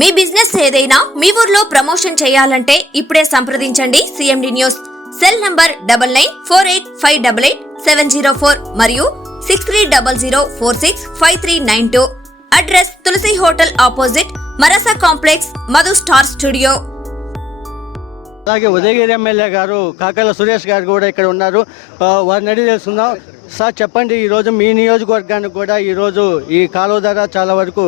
మీ business ఏదైనా మీ ఊర్లో promotion చేయాలంటే ఇప్పుడే సంప్రదించండి సిఎండి న్యూస్. సెల్ నంబర్ 9948588704 మరియు 6300465392. Address Tulasi hotel opposite Marasa complex, Madhu star studio. అలాగే ఉదయగిరి ఎమ్మెల్యే గారు కాకల సురేష్ గారు కూడా ఇక్కడ ఉన్నారు. వారిని అడిగి తెలుసుకుందాం. సార్ చెప్పండి, ఈరోజు మీ నియోజకవర్గానికి కూడా ఈరోజు ఈ కాలువ ద్వారా చాలా వరకు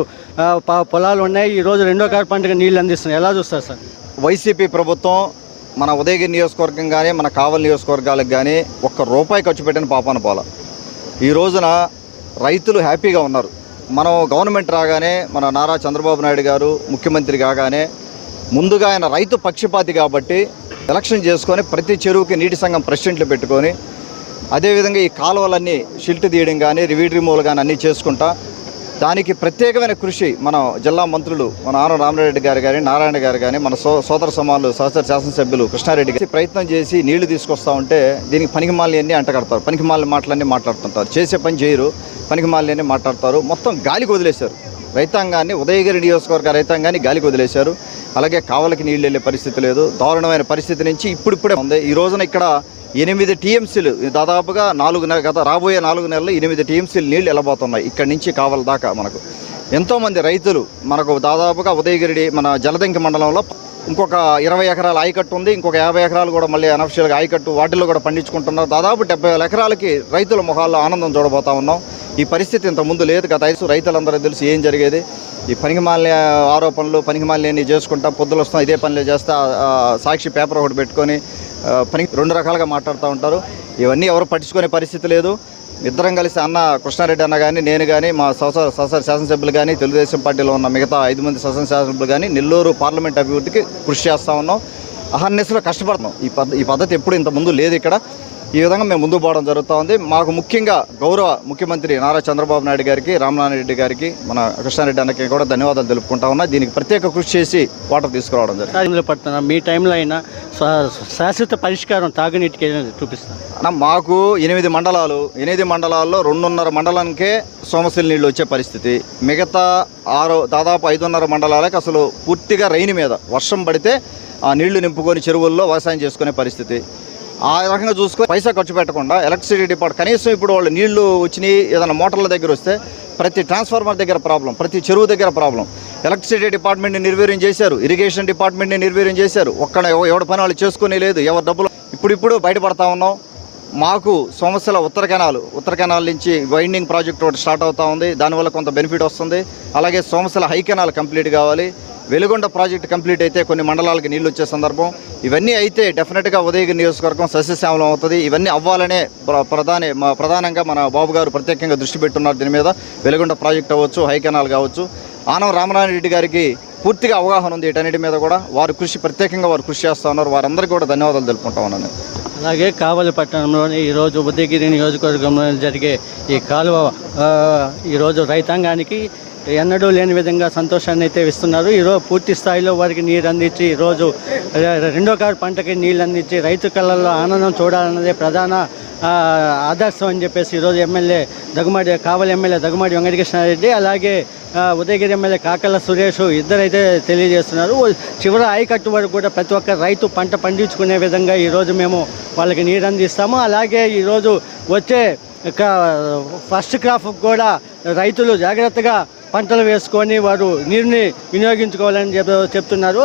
పొలాలు ఉన్నాయి. ఈరోజు రెండో కారు పంటకు నీళ్ళు అందిస్తున్నాయి. ఎలా చూస్తారు సార్? వైసీపీ ప్రభుత్వం మన ఉదయగిరి నియోజకవర్గం కానీ మన కావలి నియోజకవర్గాలకు కానీ ₹1 ఖర్చు పెట్టిన పాపాన పోల. ఈ రోజున రైతులు హ్యాపీగా ఉన్నారు. మనం గవర్నమెంట్ రాగానే మన నారా చంద్రబాబు నాయుడు గారు ముఖ్యమంత్రి కాగానే ముందుగా ఆయన రైతు పక్షపాతి కాబట్టి ఎలక్షన్ చేసుకొని ప్రతి చెరువుకి నీటి సంఘం ప్రెసిడెంట్లు పెట్టుకొని అదేవిధంగా ఈ కాలువలన్నీ షిల్ట్ తీయడం కానీ రివీడ్ రిమూవల్ కానీ అన్నీ చేసుకుంటా దానికి ప్రత్యేకమైన కృషి మన జిల్లా మంత్రులు మన ఆనం రామరెడ్డి గారు కానీ నారాయణ గారు కానీ మన సోదర సమానులు సహచర శాసనసభ్యులు కృష్ణారెడ్డి గారి ప్రయత్నం చేసి నీళ్లు తీసుకొస్తూ ఉంటే దీనికి పనికిమాలినన్నీ అంటగడతారు. పనికిమాలిన మాటలన్నీ మాట్లాడుతుంటారు. చేసే పని చేయరు, పనికిమాలినన్నీ మాట్లాడతారు. మొత్తం గాలికి వదిలేశారు రైతాంగాన్ని. ఉదయగిరి నియోజకవర్గ రైతాంగాన్ని గాలికి వదిలేశారు. అలాగే కావలికి నీళ్ళు వెళ్ళే పరిస్థితి లేదు. దారుణమైన పరిస్థితి నుంచి ఇప్పుడిప్పుడే ఉంది. ఈ రోజున ఇక్కడ 8 టీఎంసీలు దాదాపుగా రాబోయే 4 నెలలు 8 టీఎంసీలు నీళ్లు వెళ్ళబోతున్నాయి ఇక్కడి నుంచి కావలి దాకా. మనకు ఎంతోమంది రైతులు మనకు దాదాపుగా ఉదయగిరి మన జలదంకి మండలంలో ఇంకొక 20 ఎకరాల ఆయకట్టు ఉంది. ఇంకొక 50 ఎకరాలు కూడా మళ్ళీ అనఫిషియల్గా ఆయకట్టు వాటిల్లో కూడా పండించుకుంటున్నారు. దాదాపు 70,000 ఎకరాలకి రైతుల ముఖాల్లో ఆనందం చూడబోతా ఉన్నాం. ఈ పరిస్థితి ఇంత ముందు లేదు. గత 5 రైతులందరూ తెలిసి ఏం జరిగేది. ఈ పనికిమాలిన ఆరోపణలు పనికిమాలినన్నీ చేసుకుంటా పొద్దులు వస్తాం ఇదే పనులు చేస్తా సాక్షి పేపర్ ఒకటి పెట్టుకొని రెండు రకాలుగా మాట్లాడుతూ ఉంటారు. ఇవన్నీ ఎవరు పట్టించుకునే పరిస్థితి లేదు. ఇద్దరం కలిసి అన్న కృష్ణారెడ్డి అన్న కానీ నేను కానీ మా సహచర శాసనసభ్యులు కానీ తెలుగుదేశం పార్టీలో ఉన్న మిగతా 5 మంది శాసనసభ్యులు కానీ నెల్లూరు పార్లమెంట్ అభివృద్ధికి కృషి చేస్తూ ఉన్నాం. అహర్నిశలో కష్టపడుతున్నాం. ఈ పద్ధతి ఎప్పుడు ఇంత ముందు లేదు ఇక్కడ. ఈ విధంగా మేము ముందుకు పోవడం జరుగుతూ ఉంది. మాకు ముఖ్యంగా గౌరవ ముఖ్యమంత్రి నారా చంద్రబాబు నాయుడు గారికి, రామనారాయణ గారికి, మన కృష్ణారెడ్డి అన్నకి కూడా ధన్యవాదాలు తెలుపుకుంటా ఉన్నా. దీనికి ప్రత్యేక కృషి చేసి వాటర్ తీసుకురావడం జరిగింది. పడుతున్నా మీ టైంలో అయినా శాశ్వత పరిష్కారం తాగునీటికి చూపిస్తాను. మాకు 8 మండలాలు, 8 మండలాల్లో 2.5 మండలానికే సోమశిల నీళ్ళు వచ్చే పరిస్థితి. మిగతా దాదాపు 5.5 మండలాలకు అసలు పూర్తిగా రైన్ మీద వర్షం పడితే ఆ నీళ్లు నింపుకొని చెరువుల్లో వ్యవసాయం చేసుకునే పరిస్థితి. ఆ రకంగా చూసుకొని పైసా ఖర్చు పెట్టకుండా ఎలక్ట్రిసిటీ డిపార్ట్మెంట్ కనీసం ఇప్పుడు వాళ్ళు నీళ్లు వచ్చినాయి ఏదైనా మోటార్ల దగ్గర వస్తే ప్రతి ట్రాన్స్ఫార్మర్ దగ్గర ప్రాబ్లం, ప్రతి చెరువు దగ్గర ప్రాబ్లం. ఎలక్ట్రిసిటీ డిపార్ట్మెంట్ని నిర్వీర్యం చేశారు, ఇరిగేషన్ డిపార్ట్మెంట్ని నిర్వీర్యం చేశారు. ఎవరి పని వాళ్ళు చేసుకునే లేదు, ఎవరి డబ్బులు. ఇప్పుడు బయటపడతా ఉన్నాం. మాకు సోమశిల ఉత్తర కెనాల్ నుంచి వైండింగ్ ప్రాజెక్ట్ ఒకటి స్టార్ట్ అవుతూ ఉంది. దానివల్ల కొంత బెనిఫిట్ వస్తుంది. అలాగే సోమశిల హై కెనాల్ కంప్లీట్ కావాలి. వెలుగొండ ప్రాజెక్ట్ కంప్లీట్ అయితే కొన్ని మండలాలకు నీళ్ళు వచ్చే సందర్భం. ఇవన్నీ అయితే డెఫినెట్గా ఉదయగిరి నియోజకవర్గం సస్యశ్యామలం అవుతుంది. ఇవన్నీ అవ్వాలనే ప్రధానంగా మన బాబు గారు ప్రత్యేకంగా దృష్టి పెట్టున్నారు దీని మీద. వెలుగొండ ప్రాజెక్ట్ అవ్వచ్చు, హై కెనాల్ కావచ్చు. ఆనం రామనారాయణ రెడ్డి గారికి పూర్తిగా అవగాహన ఉంది వీటన్నిటి మీద కూడా. ప్రత్యేకంగా వారు కృషి చేస్తూ ఉన్నారు. వారందరికీ కూడా ధన్యవాదాలు తెలుపుకుంటా ఉన్నాను. అలాగే కావలి పట్టణంలోని ఈరోజు ఉదయగిరి నియోజకవర్గంలో జరిగే ఈ కాలువ ఈరోజు రైతాంగానికి ఎన్నడూ లేని విధంగా సంతోషాన్ని అయితే ఇస్తున్నారు. ఈరోజు పూర్తి స్థాయిలో వారికి నీరు అందించి ఈరోజు రెండో కారు పంటకి నీళ్ళు అందించి రైతు కళ్ళల్లో ఆనందం చూడాలన్నదే ప్రధాన ఆదర్శం అని చెప్పేసి ఈరోజు కావలి ఎమ్మెల్యే దగ్గుమాటి వెంకటకృష్ణారెడ్డి అలాగే ఉదయగిరి ఎమ్మెల్యే కాకల సురేష్ ఇద్దరైతే తెలియజేస్తున్నారు. చివరి ఆయకట్టు వరకు కూడా ప్రతి ఒక్క రైతు పంట పండించుకునే విధంగా ఈరోజు మేము వాళ్ళకి నీరు అందిస్తాము. అలాగే ఈరోజు వచ్చే ఫస్ట్ క్రాప్ కూడా రైతులు జాగ్రత్తగా పంటలు వేసుకొని వారు నీరుని వినియోగించుకోవాలని చెప్తున్నారు.